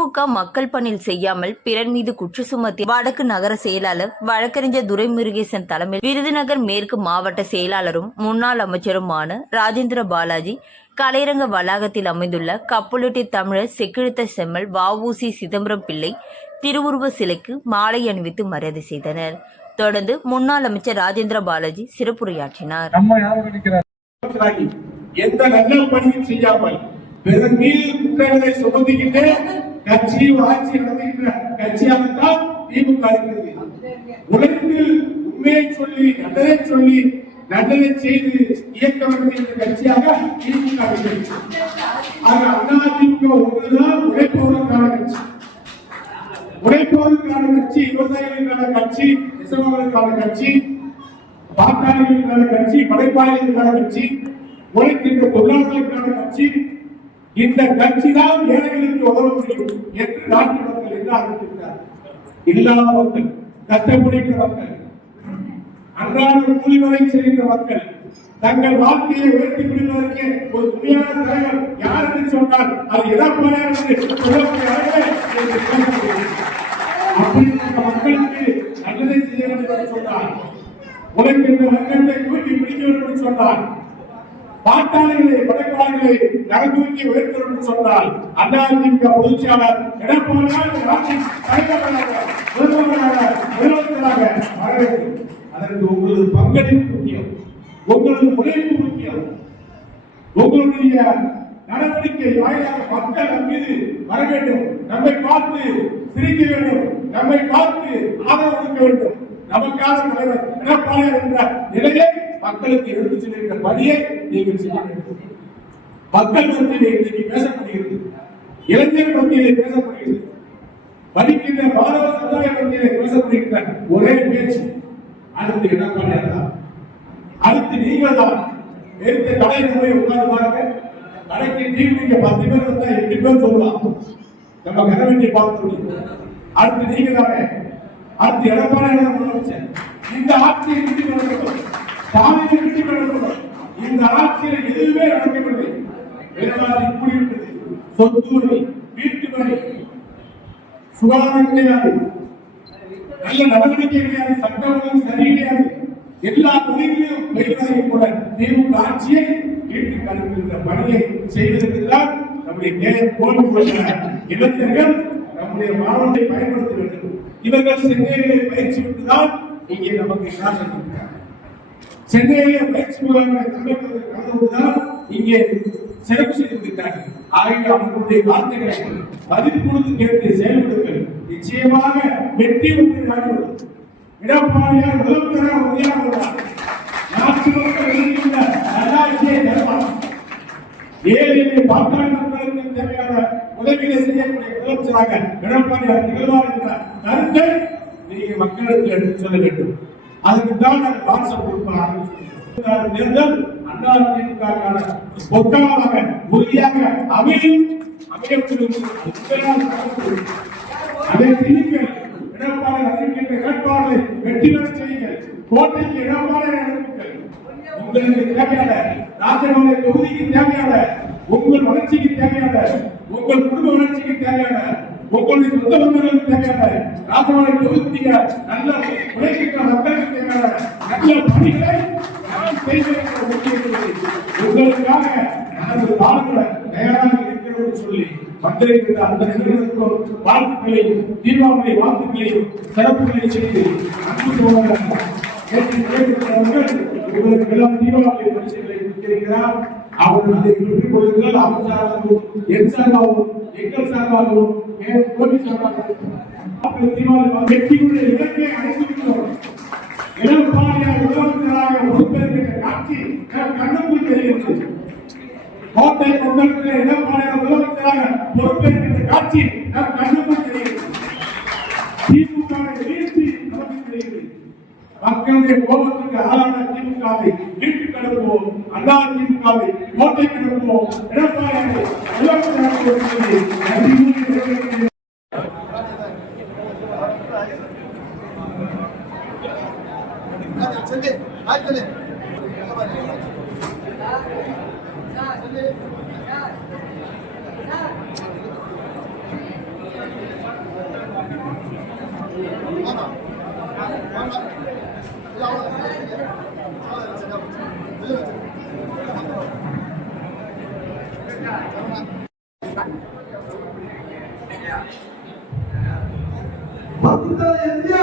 திமுக மக்கள் பணியில் செய்யாமல் பிறர் மீது குற்ற சுமத்தி வடக்கு நகர செயலாளர் வழக்கறிஞர் துரைமுருகேசன் தலைமையில் விருதுநகர் மேற்கு மாவட்ட செயலாளரும் முன்னாள் அமைச்சருமான ராஜேந்திர பாலாஜி கலையரங்க வளாகத்தில் அமைந்துள்ள கப்பலொட்டி தமிழர் செக்கிழுத்த செம்மல் வஉசி சிதம்பரம் பிள்ளை திருவுருவ சிலைக்கு மாலை அணிவித்து மரியாதை செய்தனர். தொடர்ந்து முன்னாள் அமைச்சர் ராஜேந்திர பாலாஜி சிறப்புரையாற்றினார். எந்த நல்ல பணியும் செய்யாமல் பிறர் மீது குற்றங்களை சுமந்துகிட்டே கட்சியும் ஆட்சி நடத்துகின்ற கட்சியாகத்தான் திமுக இருக்கிறது. உழைத்து உண்மையை சொல்லி நல்லதை சொல்லி நல்லதை செய்து இயக்க வேண்டிய கட்சியாக திமுக இருக்கிறது. ஆக அண்ணா திமுக ஒன்றுதான் உழைப்பவர்களுக்கான கட்சி. உழைப்பவர்களுக்கான கட்சி விவசாயிகளுக்கான கட்சி நெசவாளர்களுக்கான கட்சி பாட்டாளிகளுக்கான கட்சி படைப்பாளிகளுக்கான கட்சி உழைக்கின்ற தொழிலாளர்களுக்கான கட்சி இந்த கட்சி தான் ஏழைகளுக்கு உதவ முடியும் என்று நாட்டு மக்கள் என்ன ஆரம்பித்திருக்கிறார் இல்லாத மக்கள் கஷ்டப்படுகிற மக்கள் அன்றாட கூலிவரை செய்கின்ற மக்கள் தங்கள் வாழ்க்கையை உயர்த்தி கொள்வதற்கு ஒரு உண்மையான தலைவர் யார் என்று சொன்னால் அது எடப்பாடியார் மக்களுக்கு நல்லதை செய்ய வேண்டும் என்று சொன்னார் உழைக்கின்ற வர்க்கத்தை தூக்கி பிடிக்க வேண்டும் என்று சொன்னார் பாட்டாளிகளை படைப்பாளிகளை நகர்த்தூக்கி உயர்த்த சொன்னால் அதிமுக பொதுச்செயலாளர் எடப்பாடியார் இந்த தலைவர்களாக முதல்வர்களாக முதலமைச்சராக வர வேண்டும் அதற்கு உங்களது பங்களிப்பு முக்கியம். உங்களது உழைப்பு முக்கியம். உங்களுடைய நடவடிக்கை வாயிலாக மக்கள் நம் மீது வர வேண்டும். நம்மை பார்த்து சிரிக்க வேண்டும். நம்மை பார்த்து ஆதரவு கொடுக்க வேண்டும். நமக்கான தலைவர் எடப்பாடியார் என்ற நிலையை மக்களுக்கு எடுத்து செல்கின்ற பணியை நீங்கள் செய்ய வேண்டும். மக்கள் மத்தியிலே இன்றைக்கு பேசப்படுகிறது. இளைஞர் மத்தியிலே பேசப்படுகிறது. படிக்கின்ற மாணவ சமுதாய மத்தியிலே பேசப்படுகின்ற ஒரே பேச்சு அடுத்து எடப்பாடியார் தான் அடுத்து நீங்கள் தான் நேற்று கடை போய் உட்கார்ந்து பாருங்க. கடைக்கு டீ குடிக்க பத்து பேர் வந்தா எட்டு பேர் சொல்லலாம். நம்ம கதவெட்டி பார்த்து அடுத்து நீங்க தானே. அடுத்து எடப்பாடி முதலமைச்சர் இந்த ஆட்சியை விட்டு நடக்கணும் சாமி விட்டு நடக்கணும் இந்த ஆட்சியில் எதுவுமே நடக்கவில்லை. வேளாண் சொத்து வரி வீட்டு வரி சுகாதாரம் கிடையாது நல்ல நடவடிக்கை கிடையாது சட்டம் ஒழுங்கு சரி கிடையாது எல்லா தொழில்களிலும் பெய்வதை போல திமுக ஆட்சியை வீட்டு கலக்கின்ற பணியை செய்வதற்கு தான் நம்முடைய நேர் போன்று இளைஞர்கள் நம்முடைய மாணவர்களை பயன்படுத்த வேண்டும். இவர்கள் சென்னையிலே பயிற்சி விட்டுதான் இங்கே நமக்கு காசு சென்னையிலே பயிற்சி முகாம்களை தமிழகத்தில் கலந்துதான் இங்கே சிறப்பு செய்திருக்கிறார்கள் ஆகவே அவர்களுடைய வார்த்தைகளை பதில் கொடுத்து கேட்டு செயல்படுங்கள். நிச்சயமாக வெற்றி ஒன்று நாடுவது எடப்பாடியார் முதலமைச்சராக உறுதியாக உள்ளார் நாட்டு மக்கள் விரும்புகின்ற நல்லாட்சியை தருவார் ஏழை பாட்டாளி மக்களுக்கு தேவையான உதவிகளை செய்யக்கூடிய முதலமைச்சராக எடப்பாடியார் நிகழ்வார் என்ற கருத்தை நீங்க மக்களுக்கு எடுத்து சொல்ல வேண்டும். அதுக்கு தான் நாங்கள் வாட்ஸ்அப் குரூப் தேர்தல் அண்ணா பொற்காலமாக உறுதியாக அமையும் அதை செய்யுங்கள் எடப்பாடி அறிவிக்கின்ற வேட்பாளரை வெற்றி பெற செய்யுங்கள் கோட்டைக்கு எடப்பாடி அனுப்புங்கள் உங்களுக்கு தேவையான ராஜமலை தொகுதிக்கு தேவையான உங்கள் வளர்ச்சிக்கு தேவையான உங்கள் குடும்ப வளர்ச்சிக்கு தேவையான உங்களுடைய சொந்த பந்தங்களுக்கு தேவையான நல்ல உழைக்கின்ற மக்களுக்கு தேவையான நல்ல பணிகளை செய்வதற்கு உங்களுக்காக நான் பாடங்களை தயாராக இருக்கிறோம் சொல்லி வந்திருக்கின்ற அந்த நிறுவனத்துக்கும் வாழ்த்துக்களையும் தீபாவளி வாழ்த்துக்களையும் சிறப்புகளை செய்து அன்பு உங்களுக்கு எல்லாம் தீபாவளி பரிசுகளை கொடுத்திருக்கிறார் அவர்கள் அதை பெற்றுக் கொள்ளுங்கள். அவர் சார்பாகவும் என் சார்பாகவும் எங்கள் சார்பாகவும் கோபி சார்பாகவும் தீபாவளி வெற்றியுடைய இலக்கை அடைந்துவிட்டோம் காட்சி கோட்டை கொண்டிருக்கிற எடப்பாடியார் முதலமைச்சராக பொறுப்பேற்கின்ற காட்சி நம் கண்ணுக்குள் தெரிகிறது திமுக வீழ்ச்சி நமக்கு தெரிகிறது மக்களுடைய கோபத்துக்கு ஆளான திமுகவை வீட்டு கிடப்போம். அண்ணா திமுகவை கோட்டை கிடப்போம். எம்ஜிஆர்